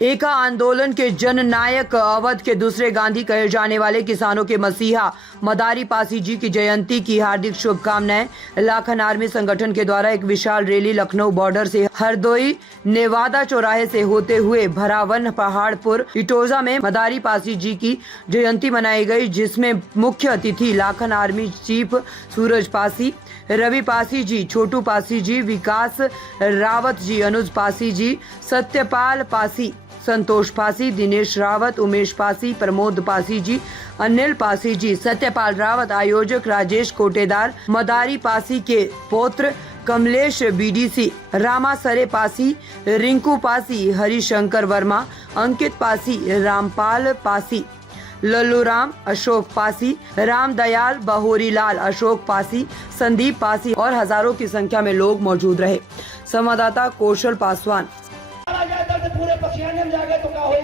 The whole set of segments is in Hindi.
एका आंदोलन के जननायक, अवध के दूसरे गांधी कहे जाने वाले किसानों के मसीहा मदारी पासी जी की जयंती की हार्दिक शुभकामनाएं। लाखन आर्मी संगठन के द्वारा एक विशाल रैली लखनऊ बॉर्डर से हरदोई नेवादा चौराहे से होते हुए भरावन पहाड़पुर इटोजा में मदारी पासी जी की जयंती मनाई गई, जिसमें मुख्य अतिथि लाखन आर्मी चीफ सूरज पासी, रवि पासी जी, छोटू पासी जी, विकास रावत जी, अनुज पासी जी, सत्यपाल पासी, संतोष पासी, दिनेश रावत, उमेश पासी, प्रमोद पासी जी, अनिल पासी जी, सत्यपाल रावत, आयोजक राजेश कोटेदार, मदारी पासी के पौत्र कमलेश बीडीसी, रामा सरे पासी, रिंकू पासी, हरिशंकर वर्मा, अंकित पासी, रामपाल पासी, लल्लूराम, अशोक पासी, रामदयाल, बहोरीलाल, अशोक पासी, संदीप पासी और हजारों की संख्या में लोग मौजूद रहे। संवाददाता कौशल पासवान। पूरे पसियाने में जागे तो क्या हो,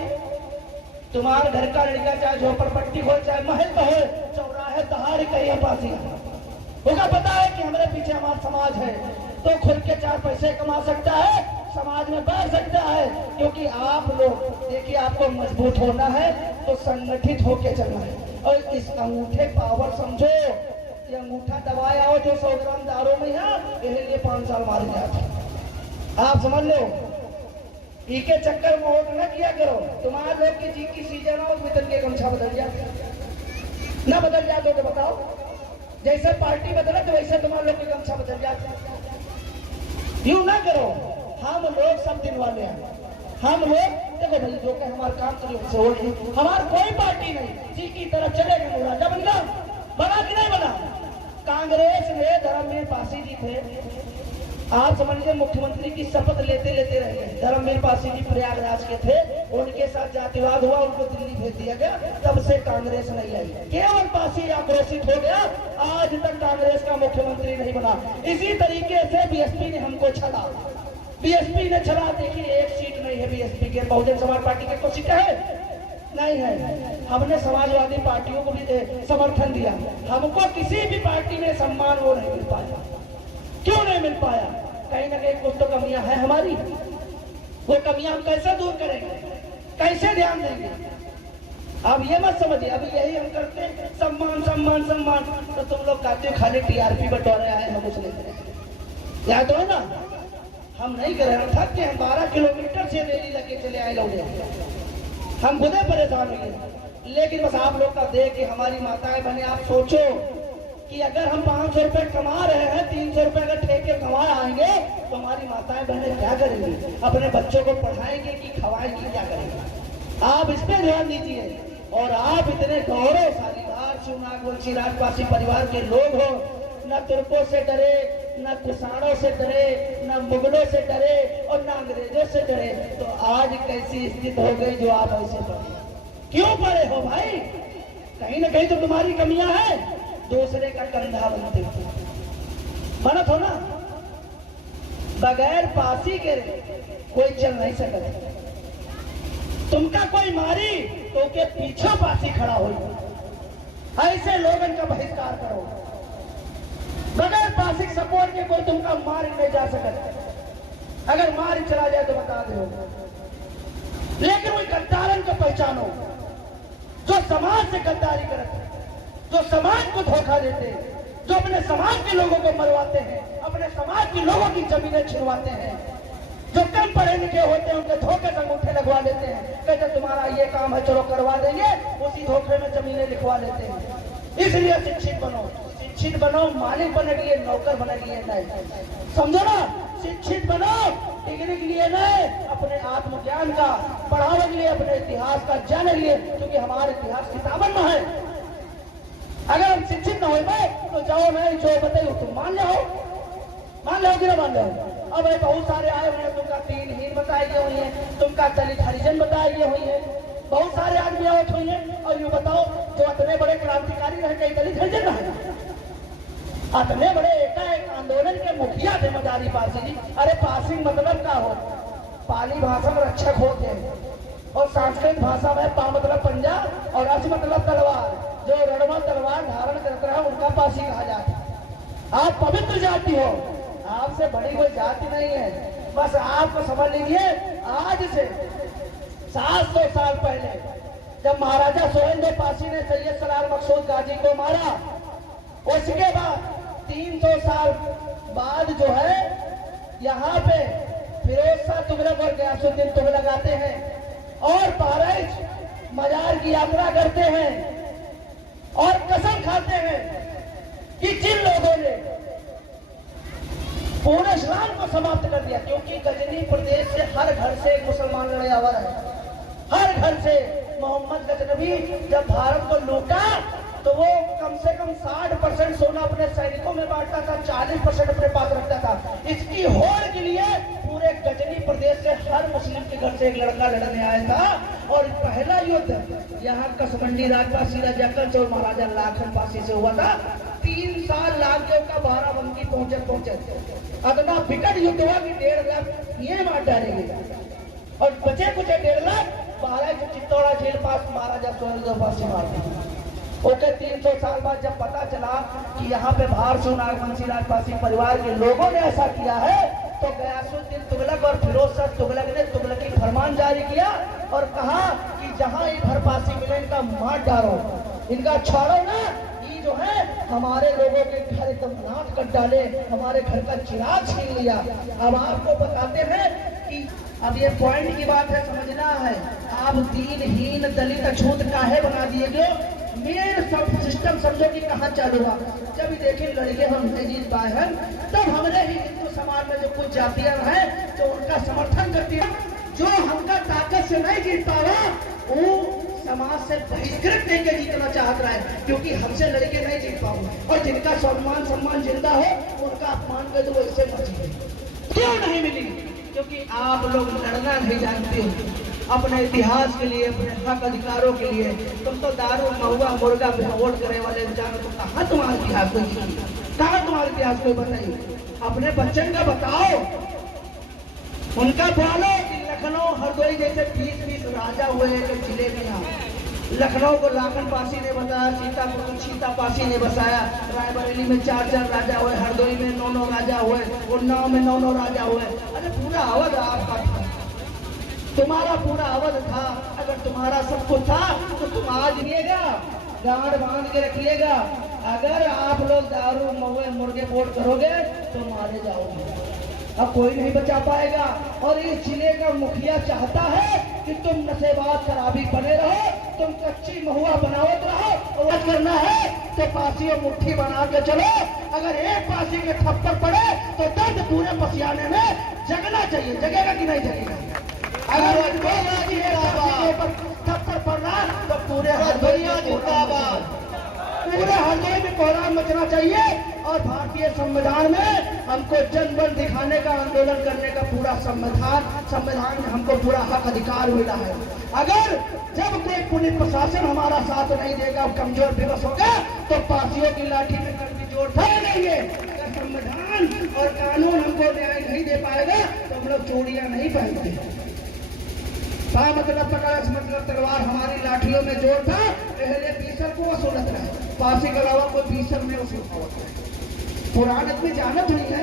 तुम्हारे घर का लड़का चाहे झोपड़पट्टी हो चाहे महल में हो, चौराहे दहाड़ी कहीं पासी होगा। पता है कि हमारे पीछे हमारा समाज है, तो खुद के 4 पैसे कमा सकता है, समाज में बढ़ सकता है। क्योंकि आप लोग देखिए, आपको मजबूत होना है तो संगठित होके चलना है। और इस अंगूठे पावर समझो, ये अंगूठा दबाया हो जो 100 ग्राम दारू में है, इसके लिए 5 साल मारे जाते। आप समझ लो, के चक्कर में वोट न किया करो। तुम्हारे लोग की जी की सीजन हो, वेतन के गमछा बदल जाए, न बदल जाते तो बताओ। जैसे पार्टी बदले तो वैसे तुम्हारे लोग के गमछा बदल जाते। यूं ना करो। हम लोग सब दिन वाले हैं। हम लोग देखो भाई, जो कि हमारे काम करिए हो रही, हमारी कोई पार्टी नहीं जी की तरफ चलेगा। मुरादा बनना बना कि नहीं बना? कांग्रेस में धर्मवीर पासी जी थे, आप समझिए, मुख्यमंत्री की शपथ लेते लेते रह गए। धर्मवीर पासी जी प्रयागराज के थे, उनके साथ जातिवाद हुआ, उनको दिल्ली भेज दिया गया, तब से कांग्रेस नहीं आई। केवल पासी आक्रोशित हो गया, आज तक कांग्रेस का मुख्यमंत्री नहीं बना। इसी तरीके से बीएसपी ने हमको छला, बीएसपी ने छला। देखिए, एक सीट नहीं है बीएसपी के, बहुजन समाज पार्टी के कोई सीट है नहीं है। हमने समाजवादी पार्टियों को भी समर्थन दिया, हमको किसी भी पार्टी में सम्मान वो नहीं मिल पाया। क्यों नहीं मिल पाया? कहीं ना कहीं कुछ तो कमियां हैं हमारी। वो कमियां हम कैसे दूर करेंगे, कैसे ध्यान देंगे? अब ये मत समझिए, अभी यही हम करते हैं, सम्मान सम्मान सम्मान। तो तुम लोग कहते हो खाली टीआरपी बटोरे आए, हम कुछ नहीं करें। याद हो ना, हम नहीं करें, हम थक के, हम 12 किलोमीटर से रैली लगे चले आए लोग, हम खुदे परेशान हुए। लेकिन बस आप लोग का देख के हमारी माताएं बहनें, आप सोचो कि अगर हम 500 रुपए कमा रहे हैं, 300 रुपए अगर ठेके कमा आएंगे, तो हमारी माताएं बहनें क्या करेंगी? अपने बच्चों को पढ़ाएंगे कि खवाएंगे, क्या करेंगे? आप इस पे ध्यान दीजिए। और आप इतने गौरवशाली शिवनागवंशी राजपासी परिवार के लोग हो, न तुर्कों से डरे, न कुषाणों से डरे, न मुगलों से डरे और न अंग्रेजों से डरे। तो आज कैसी स्थिति हो गई जो आप ऐसे पड़े? क्यों पड़े हो भाई? कहीं ना कहीं तो तुम्हारी कमियां हैं, दूसरे का कंधा बनते बनत हो ना। बगैर पासी के कोई चल नहीं सकता। तुमका कोई मारी तो के पीछे पासी खड़ा हो, ऐसे लोगों का बहिष्कार करो। बगैर पासी सपोर्ट के कोई तुमका मार नहीं जा सकता। अगर मार चला जाए तो बता दो, लेकिन वही गद्दारन को पहचानो जो समाज से गद्दारी करते हैं, जो समाज को धोखा देते हैं, जो अपने समाज के लोगों को मरवाते हैं, अपने समाज के लोगों की जमीनें छिनवाते हैं, जो कम पढ़े लिखे होते हैं उनके धोखे से अंगूठे लगवा लेते हैं, कहते तुम्हारा ये काम है चलो करवा देंगे, उसी धोखे में जमीनें लिखवा लेते हैं। इसलिए शिक्षित बनो, शिक्षित बनो, मालिक बनने के लिए, नौकर बनने के लिए नहीं, समझो ना। शिक्षित बनो, डिग्री के लिए नहीं, अपने आत्मज्ञान का बढ़ाने के लिए, अपने इतिहास का जानने के लिए, क्योंकि हमारे इतिहास किताबन में है। अगर हम शिक्षित न हो पाए तो जाओ नहीं, जो बताइए तुम मान लो कि ना मान लो। अब बहुत सारे आए हुए हैं, तुमका 3 हीर बताए गए हुई है, तुमका दलित हरिजन बताए गए हुई है, बहुत सारे आदमी आवत हुई है। और ये बताओ, जो इतने बड़े क्रांतिकारी रहे, कई दलित हरिजन रहे, इतने बड़े एक आंदोलन के मुखिया थे मदारी पासी जी। अरे पासी मतलब क्या हो? पाली भाषा में रक्षक होते हैं, और संस्कृत भाषा में पा मतलब पंजा और अस मतलब तलवार। जो रणमा तलवार धारण करते रहे उनका पासी कहा जाता है। आप पवित्र जाति हो, आपसे बड़ी कोई जाति नहीं है। बस आपको समझ लीजिए, आज से 700 साल पहले जब महाराजा सोहेंद्र पासी ने सैयद सलार मकसूद गाजी को मारा, उसके बाद 300 साल बाद जो है यहाँ पे फिरोज शाह तुगलक और गयासुद्दीन तुगलक आते हैं और बहराइच मजार की यात्रा करते हैं और कसम खाते हैं कि जिन लोगों ने पूरे इस्लाम को समाप्त कर दिया, क्योंकि गजनी प्रदेश से हर घर से एक मुसलमान लड़ाई आवर है, हर घर से। मोहम्मद गजनबी जब भारत को लूटा तो वो कम से कम 60% सोना अपने सैनिकों में बांटता था, 40% अपने पास रखता था। इसकी होड़ के लिए पूरे गजनी प्रदेश से हर मुस्लिम के घर से एक लड़का लड़ने आया था और पहला युद्ध यहाँ कसमंडी राजपासी राजा कंच और महाराजा लाखन पासी से हुआ था। 3 साल लाख का बाराबंकी पहुंचे अगला विकट युद्ध हुआ कि 1.5 लाख ये मार डालेंगे और बचे कुछ 1.5 लाख 12 चित्तौड़ा जेल पास महाराजा सोहेंद्र पासी मारते। ओके 300 साल बाद जब पता चला कि यहाँ पे बाहर से नागवंशी राजपासी परिवार के लोगों ने ऐसा किया है, तो गयासुद्दीन तुगलक और फिरोज शाह तुगलक ने तुगलकी फरमान जारी किया और कहा कि जहाँ ये भरपासी मिले इनका मार डालो, इनका छोड़ो ना, ये जो है हमारे लोगों के घर एकदम नाश कर डाले, हमारे घर का चिराग छीन लिया। अब आपको बताते हैं कि अब ये पॉइंट की बात है, समझना है। आप दीनहीन दलित अछूत काहे बना दिए गए? मेन सब सिस्टम समझो कि कहाँ चालू हुआ। जब देखे लड़के हम नहीं जीत पाए हैं, तब हमारे ही हिंदू समाज में जो कुछ जातियां हैं जो उनका समर्थन करती है, जो हमका ताकत से नहीं जीत पावा वो समाज से बहिष्कृत देके जीतना चाहत रहा है, क्योंकि हमसे लड़के नहीं जीत पाओ और जिनका सम्मान जिंदा हो उनका अपमान कर दो, ऐसे मर्जी क्यों नहीं मिली? क्योंकि आप लोग लड़ना नहीं जानते हो अपने इतिहास के लिए, अपने हक अधिकारों के लिए। तुम तो दारू महुआ मुर्गा वोट करे वाले जानो, तो कहाँ तुम्हारा इतिहास कोई, कहाँ तुम्हारा इतिहास कोई बताइए? अपने बच्चन का बताओ, उनका बोलो कि लखनऊ हरदोई जैसे 20 राजा हुए एक जिले में। यहाँ लखनऊ को लाखन पासी ने बताया, सीतापुर को सीता पासी ने बसाया, रायबरेली में 4 राजा हुए, हरदोई में 9 राजा हुए, उन्नाव में 9 राजा हुए। अरे पूरा अवध आपका था, तुम्हारा पूरा अवध था। अगर तुम्हारा सब कुछ था तो तुम आज रखिएगा, गांड बांध के रखिएगा। अगर आप लोग दारू महुए मुर्गे वोट करोगे तो मारे जाओगे, अब कोई नहीं बचा पाएगा। और इस जिले का मुखिया चाहता है कि तुम नशेबाज शराबी बने रहो, तुम कच्ची महुआ बनावत रहो। और करना है तो पासी और मुट्ठी बना के चलो। अगर एक पासी के थप्पड़ पड़े तो दर्द पूरे पसियाने में जगना चाहिए, जगेगा कि नहीं जगेगा? अगर थप्पड़ पड़ रहा तो पूरे हरदोई में कोहराम मचना चाहिए। और भारतीय संविधान में हमको जनबल दिखाने का, आंदोलन करने का पूरा संविधान में हमको पूरा हक अधिकार मिला है। अगर जब कोई पुलिस प्रशासन हमारा साथ नहीं देगा, कमजोर विवश होगा, तो पासियों की लाठी में कभी जोड़ देंगे। अगर संविधान और कानून हमको न्याय नहीं दे पाएगा तो हम लोग चूड़ियां नहीं पहनते। मतलब पकड़ मतलब तलवार हमारी लाठियों में जोड़ था, पहले बीसर को वसूलत रहा, पासी के अलावा कोई बीसर में वसूल। पुराण में जानत नहीं है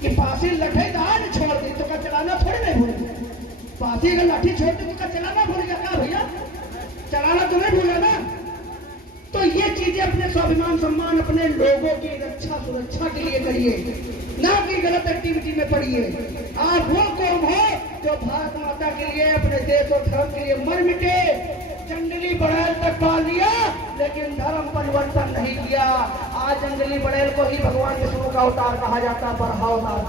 कि पासी लठे दान छोड़ दी तो क्या चलाना थोड़ी नहीं भूल। पासी अगर लाठी छोड़ दी तो क्या चलाना भूल गया? क्या भैया, चलाना तो नहीं भूला ना। तो ये चीजें अपने स्वाभिमान सम्मान, अपने लोगों की रक्षा सुरक्षा के लिए करिए, ना कि गलत एक्टिविटी में पड़िए। आप वो कौम हो जो भारत माता के लिए, अपने देश और धर्म के लिए मर मिटे। जंगली बड़ैल तक पा लिया लेकिन धर्म परिवर्तन नहीं किया। आज जंगली बड़ैल को ही भगवान विष्णु का अवतार कहा जाता, बरहा अवतार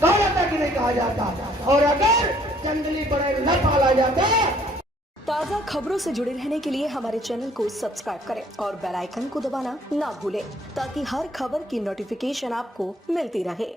कहा जाता कि नहीं कहा जाता? और अगर जंगली बड़ैल न पाला जाता। ताज़ा खबरों से जुड़े रहने के लिए हमारे चैनल को सब्सक्राइब करें और बेल आइकन को दबाना ना भूलें, ताकि हर खबर की नोटिफिकेशन आपको मिलती रहे।